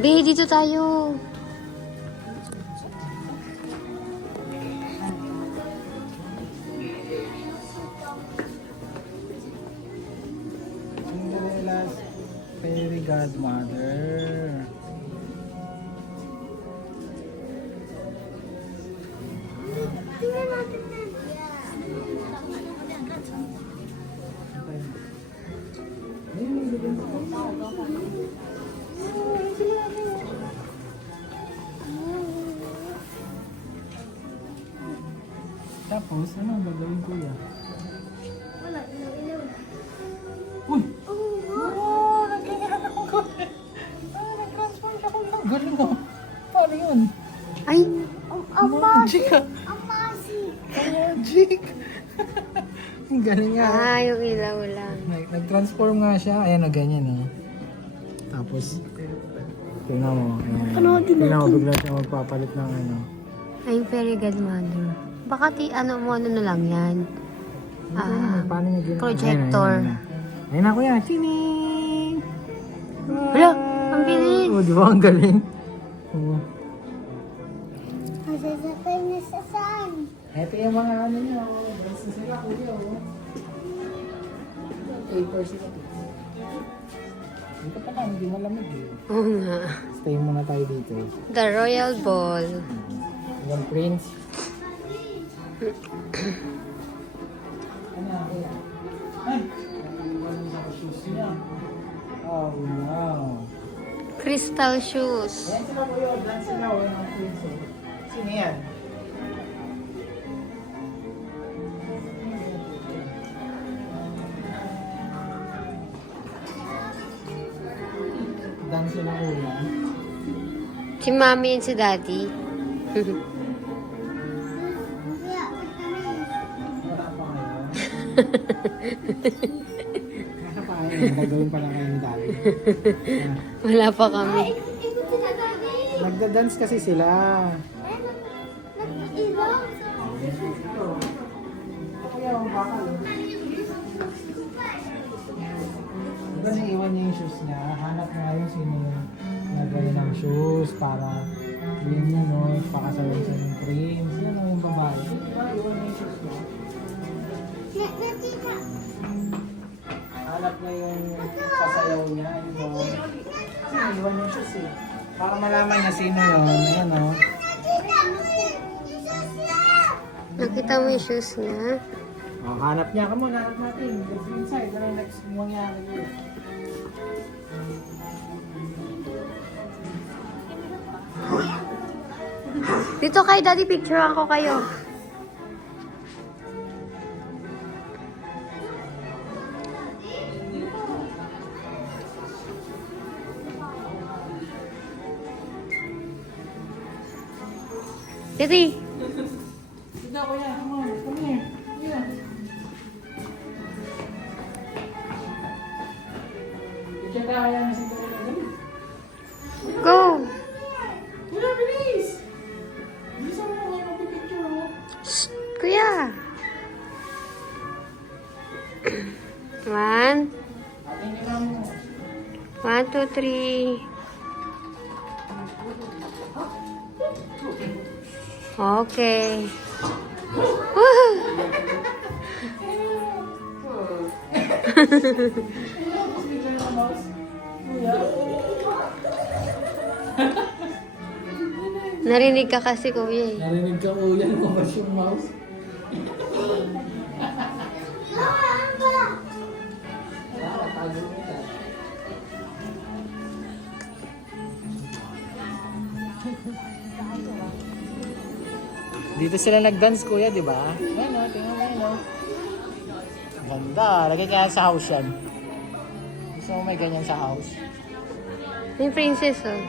Be, dito tayo. Cinderella's fairy godmother. Tingnan natin na. Tapos, ano ang gagawin kuya? Wala, ilaw na. Uy! Oh, Oh, nagganyan ako kuya. Nag-transform siya kuya. Galing mo. Paano yun? Ay, Magic ah. ang magic. Magic. Ang galing nga. yung ilaw lang. Nag-transform nga siya. Ayan o, ganyan eh. Tapos, tingnan mo. Ayan. Panoodin Tingnan mo, bigla siya magpapalit ng ano. Ay, fairy godmother. Baka ano na lang yan. Paano niya ginawa? Projector. Ayun na kuya. Chining! Wala, ang bilis. Oh, di ba? Ang galing. Oh. Masasakay na sa saan? Ito yung mga ano niya. Oh. Dress na sila kuya. Oh. Paper sila. Dito pa lang, hindi malamig eh. Oo nga. Stay muna tayo dito. The Royal Ball. Yung prince. Ano kuya? Ay! Naiwan sa shoes niya. Oh, wow. Crystal shoes. Ayan sila kuya, dance sila o ng prince. Sino yan? Dance sila kuya. Si Mami and si Daddy. Kaya, Wala pa kayo. Nasa pa kayo, nagagawin pa lang kayo ni Daddy. Wala pa kami. ikot sila dati. Nagda-dance kasi sila. Ay, nag-ilaw. Kuya, ang bakal. Diba naiwan niya yung shoes niya? Hanap na ngayon sino yung nagawin ng shoes para yun yun o, pakasalan siya ng prince. Yan o yung babae. Diba iwan niya yung shoes niya? Nakita. Hanap na yung kasayaw niya. Yun o. Kasi naiwan yung shoes eh. Para malaman niya sino yun. Ayan o. Nakita mo yung Jesus niya. Nakita mo yung shoes niya? Oh, hanap niya. Come on, hanap natin. Let's go inside. Ano yung next mangyari yun? Dito kay Daddy, picturean ko kayo. Daddy, Sige, kuya. Come on. Come here. Kuya. Picture tayo. Ayan, si Kuya. Dali. go! Kuya, bilis! Bilisan mo na kayo magpipicture, oh. Shh, kuya! One, Atin nyo lang mo. 1, 2, 3. Okay. Woohoo! Picture ng mouse. Kuya. Narinig ka kasi, kuya eh. Narinig ka, kuya. Lumabas yung mouse. Tago kita. Dito sila nag-dance kuya, di ba? Ayun o, tingnan mo yun o. Ganda, lagay kaya sa house yan. Gusto mo may ganyan sa house? Yung princess, oh.